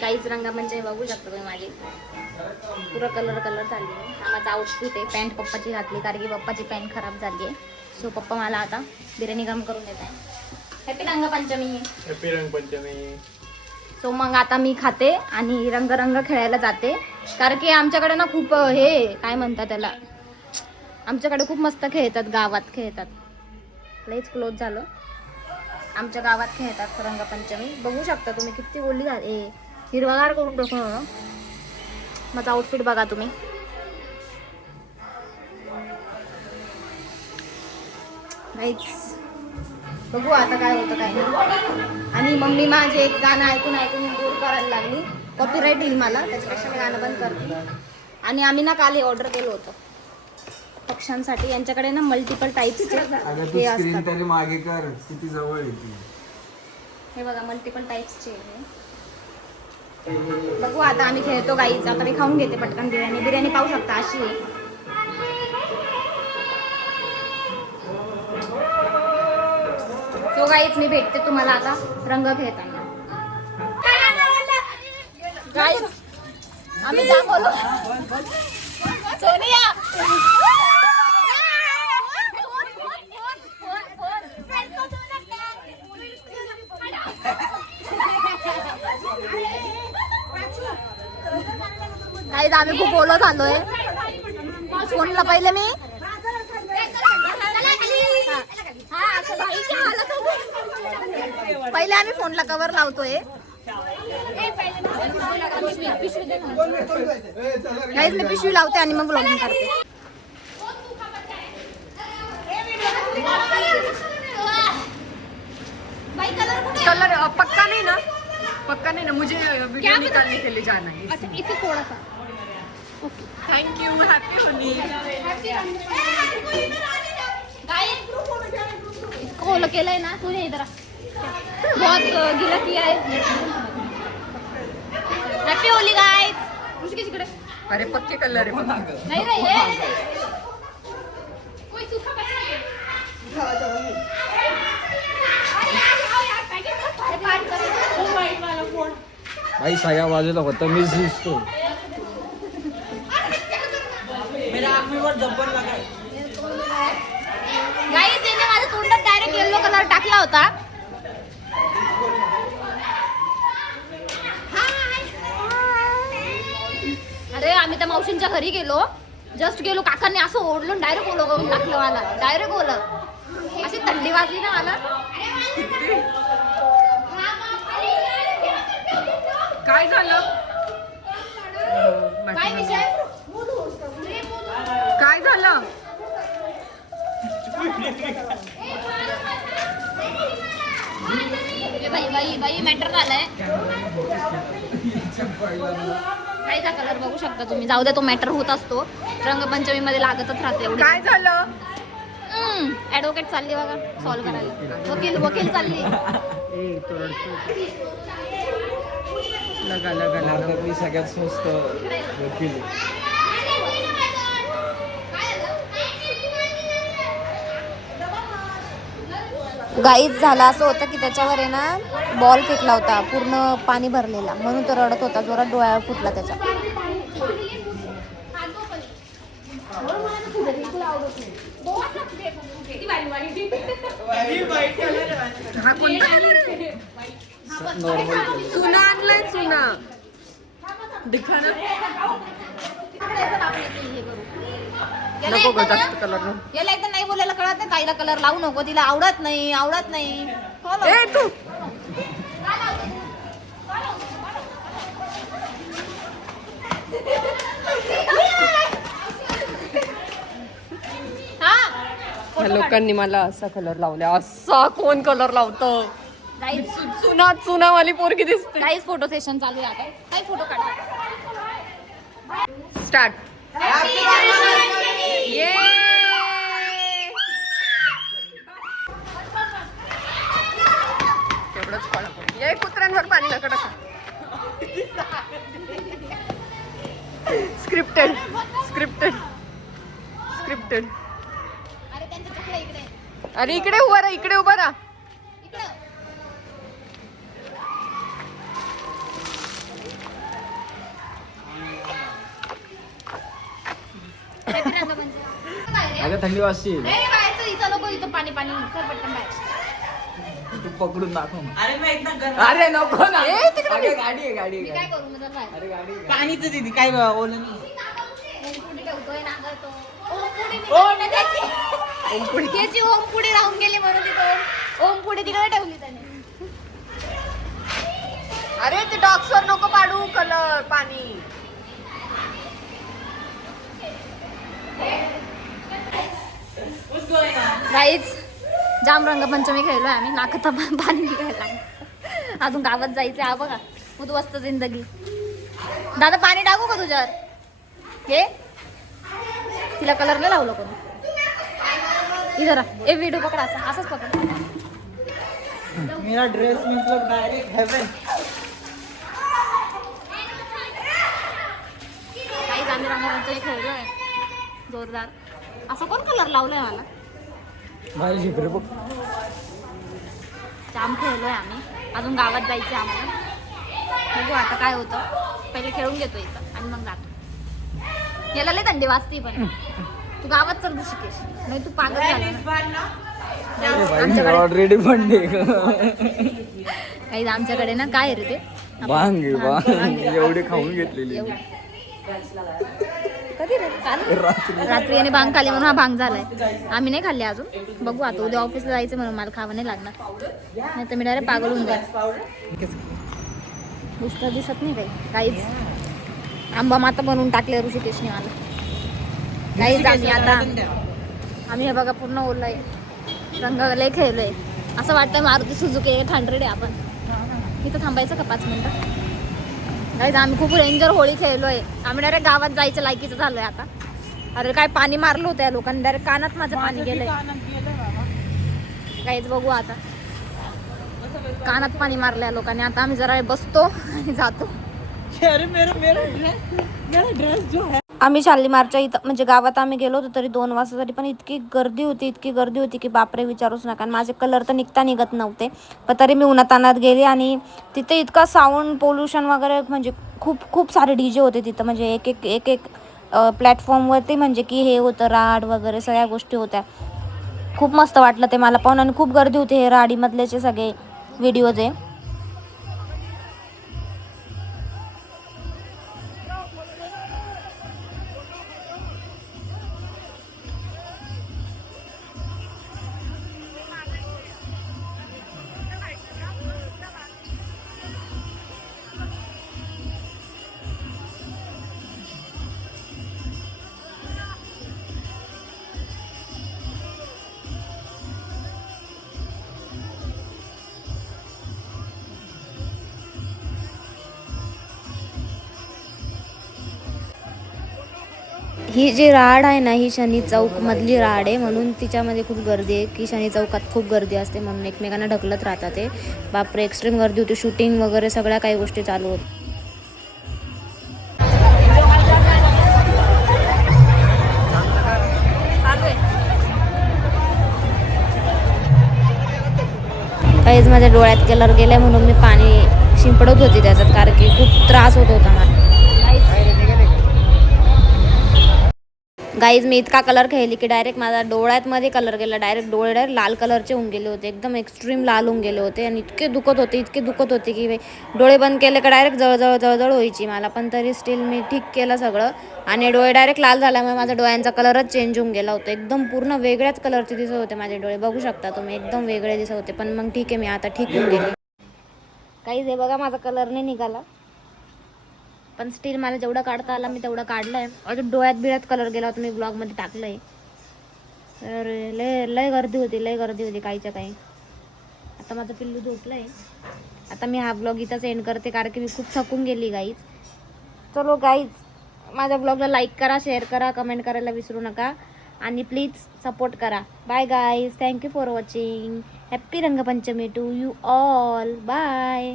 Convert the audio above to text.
गाईच रंगा म्हणजे बघू शकता तुम्ही माझी पुरा कलर झाली आहे. हा माझा आउटफिट आहे. पॅन्ट पप्पाची घातली कारण की पप्पाची पॅन्ट खराब झाली आहे. सो पप्पा मला आता बिर्याणी गरम करून देत आहे. Happy Rangpanchami. Happy Rangpanchami. So मग आता मी खाते आणि रंग खेळायला जाते कारण की आमच्याकडे ना खूप हे काय म्हणतात त्याला, आमच्याकडे खूप मस्त खेळतात, गावात खेळतात. लईच क्लोज झालं. आमच्या गावात खेळतात रंगपंचमी. बघू शकता तुम्ही किती ओली झाली, हिरवागार करून टाकून. माझा आउटफिट बघा तुम्ही. गाईज बघू आता काय होतं काय नाही. आणि मम्मी माझे एक गाणं ऐकून बोर करायला लागली. कॉपीराईट येईल मला, त्याच्यापेक्षा मी गाणं बंद करते. आणि आम्ही ना काल हे ऑर्डर केलं होतं पक्ष्यांसाठी. यांच्याकडे ना मल्टिपल टाईप्सचे हे असतात. मागे कर, किती जवळ येते. हे बघा मल्टिपल टाईप्सचे. बघू आता आम्ही खेळतो गाईच. आता मी खाऊन घेते पटकन बिर्याणी पाहू शकता अशी आहे. सो गाईच मी भेटते तुम्हाला आता रंग खेळताना. गाईज आम्ही दाखवलो सोनिया. गाईज आम्ही खूप ओलो झालोय. फोनला पहिले मी पहिले आम्ही फोनला कव्हर लावतोय. गाईज मी पिशवी लावते आणि मग ब्लॉगिंग करते. कलर पक्का नहीं ना, पक्का नहीं ना. मुझे वीडियो निकालने के लिए जाना है. अच्छा इसे थोड़ा सा. Thank you. Happy Holy. इसको ओलं केलंय ना तूने इधर बहुत गिला किया है. Happy Holy guys. मुझे किसकडे अरे पक्के कलर है. नाही रे हे कोई सूखा भाई सगळ्या बाजूला होतं, मीच दिसतो. गाईज त्याने माझ्या तोंडात डायरेक्ट येलो कलर टाकला होता. अरे आम्ही त्या मावशींच्या घरी गेलो, जस्ट गेलो, काकांनी असं ओढलं डायरेक्ट ओलं करून टाकलं मला. डायरेक्ट ओलं. अशी थंडी वाजली ना मला. काय झालं? काय विषय? काय झालं? बाई मॅटर झालाय. काहीचा कलर बघू शकता तुम्ही. जाऊ दे, तो मॅटर होत असतो. रंगपंचमी मध्ये लागतच राहते एवढी. काय झालं? ऍडव्होकेट चालली बघा सॉल्व्ह करायला. वकील चालली. मी सगळ्यात स्वस्त वकील. गाईच झाला असं होतं की त्याच्यावर आहे ना बॉल फेकला होता पूर्ण पाणी भरलेला, म्हणून तो रडत होता. जोरात डोळ्यावर फुटला त्याच्या. हा कोणता? चुना आणलाय. चुना दिखा ना. नको ग जास्त कलर. याला एकदा नाही बोलायला कळत नाही. ताईला कलर लावू नको, तिला आवडत नाही. ए तू ह्या लोकांनी मला असा कलर लावला. असा कोण कलर लावतं? चुना चुनावाली पोरगी दिसते. गाईज फोटो सेशन चालू आहे आता. काही फोटो काढा. स्टार्ट. ये तेवढंच पाणी. ये कुत्र्यांवर पाणी नका टाका. स्क्रिप्टेड. अरे त्यांच्या चुकलं इकडे. अरे इकडे उभा राहा. इकडे उभा राहा. अगं थंडी वाजते. इथं नको, इथं पाणी पाणी सर पटकन बाहेर. तू पकडून दाखव ना. अरे मग एकदा गरम अरे नको ना. तिकडे अगं, गाडी आहे गाडी मी आहे. काय करू मग बाहेर अरे गाडी आहे. पाणीच दिदी काय ओलं नाही. ओमपुडी ठेवतोय नांगरतो. ओमपुडी मी नाही ना त्याची. त्याची ओमपुडी राहून गेली म्हणून तिथं ओमपुडी तिकडे ठेवली त्याने. अरे ते डॉक्सवर नको पाडू कलर पाणी. गाईच जाम रंगपंचमी खेळलोय आम्ही. नाकात पाणी निघायला लागलं. अजून गावात जायचं हा बघा. उद्ध्वस्त जिंदगी. दादा पाणी टाकू का तुझ्यावर? हे तिला कलर नाही लावलं कोणी. इधर ए व्हिडिओ पकड, असा असंच पकड. मेरा ड्रेस मतलब डायरेक्ट हेवन. काहीच आम्ही रंगपंचमी खेळलोय जोरदार. असं कोण कलर लावलंय मला? माझी झिपरे बघ. जाम खेळलोय आम्ही. अजून गावात जायचं आम्हाला. बघू आता काय होतं. पहिले खेळून घेतो इथं आणि मग जातो. याला लय थंडी वाजते पण. तू गावात चल ऋषिकेश, नाही तू पागल झाला ना. आमच्याकडे ऑलरेडी पण काही आमच्याकडे ना काय रे ते भांग आहे, भांग. भांग. एवढी खाऊन घेतलेली. एवढं. कधी रे? काल? रात्री याने भांग खाल्ली म्हणून हा भांग झालाय. आम्ही नाही खाल्ले अजून. बघू आता उद्या ऑफिसला जायचं म्हणून मला खावं नाही लागणार. नाही तर मी डायरेक्ट पागल होऊन जाईल. नुसतं दिसत नाही काहीच. आंबा माता बनवून टाकले ऋषिकेशने मला. काहीच आम्ही हे बघा पूर्ण ओलंय. रंग लय खेळलोय. असं वाटतं मारुती सुझुकी 800 आहे आपण. इथं थांबायचं का 5 मिनिटं? काहीच आम्ही खूप रेंजर होळी खेळलोय. आम्ही डायरेक्ट गावात जायचं लायकीचं झालोय आता. अरे काय पाणी मारलं होतं या लोकांनी. डायरेक्ट कानात माझं पाणी गेलंय. काहीच बघू आता. कानात पाणी मारलं या लोकांनी. आता आम्ही जरा बसतो आणि जातो. अरे मेरा ड्रेस जो है. आम्ही शालीमारच्या इथं म्हणजे गावात आम्ही गेलो होतो तरी 2 वाजता. तरी पण इतकी गर्दी होती की बापरे विचारूच नका. आणि माझे कलर तर निघत नव्हते. पण तरी मी उन्हातानात गेले. आणि तिथे इतका साऊंड पोल्युशन वगैरे म्हणजे खूप सारे DJ होते तिथं. म्हणजे एक प्लॅटफॉर्मवरती म्हणजे की हे होतं राड वगैरे सगळ्या गोष्टी होत्या. खूप मस्त वाटलं ते मला पाहून. आणि खूप गर्दी होती. हे राडीमधलेचे सगळे व्हिडिओज आहे. ही जी राड आहे ना ही शनी चौक मधली राड आहे म्हणून तिच्यामध्ये खूप गर्दी आहे. की शनी चौकात खूप गर्दी असते म्हणून एकमेकांना ढकलत राहतात ते. बापरे एक्स्ट्रीम गर्दी होती. शूटिंग वगैरे सगळ्या काही गोष्टी चालू होत. काहीच माझ्या डोळ्यात कलर गेलाय म्हणून मी पाणी शिंपडत होती त्याच्यात. कारण की खूप त्रास होत होता मला. गाईज मी इतका कलर खेळली की डायरेक्ट माझा डोळ्यात मध्ये कलर गेला. डायरेक्ट डोळे लाल कलरचे होऊन गेले होते. एकदम एक्स्ट्रीम लाल होऊन गेले होते. आणि इतके दुखत होते की डोळे बंद केले का डायरेक्ट जळजळ व्हायची मला. पण तरी स्टील मी ठीक केलं सगळं. आणि डोळे डायरेक्ट लाल झाल्यामुळे माझा डोळ्यांचा कलरच चेंज होऊन गेला होता. एकदम पूर्ण वेगळ्याच कलरचे दिसत होते माझे डोळे. बघू शकता तुम्ही एकदम वेगळे दिसत होते. पण मग ठीक आहे मी आता ठीक होऊन गेले. काहीच हे बघा माझा कलर नाही निघाला. पण स्टील मला जेवढं काढता आला मी तेवढं काढलंय. अजून डोळ्यात बिळ्यात कलर गेला होता. मी ब्लॉगमध्ये टाकलंय. तर लय गर्दी होती काहीच्या काही. आता माझं पिल्लू झोपलंय. आता मी हा ब्लॉग इथंच एंड करते कारण की मी खूप थकून गेली गाईज. चलो गाईज माझ्या ब्लॉगला लाईक करा, शेअर करा, कमेंट करायला विसरू नका. आणि प्लीज सपोर्ट करा. Bye guys. Thank you for watching. Happy Rangpanchami to you all. Bye.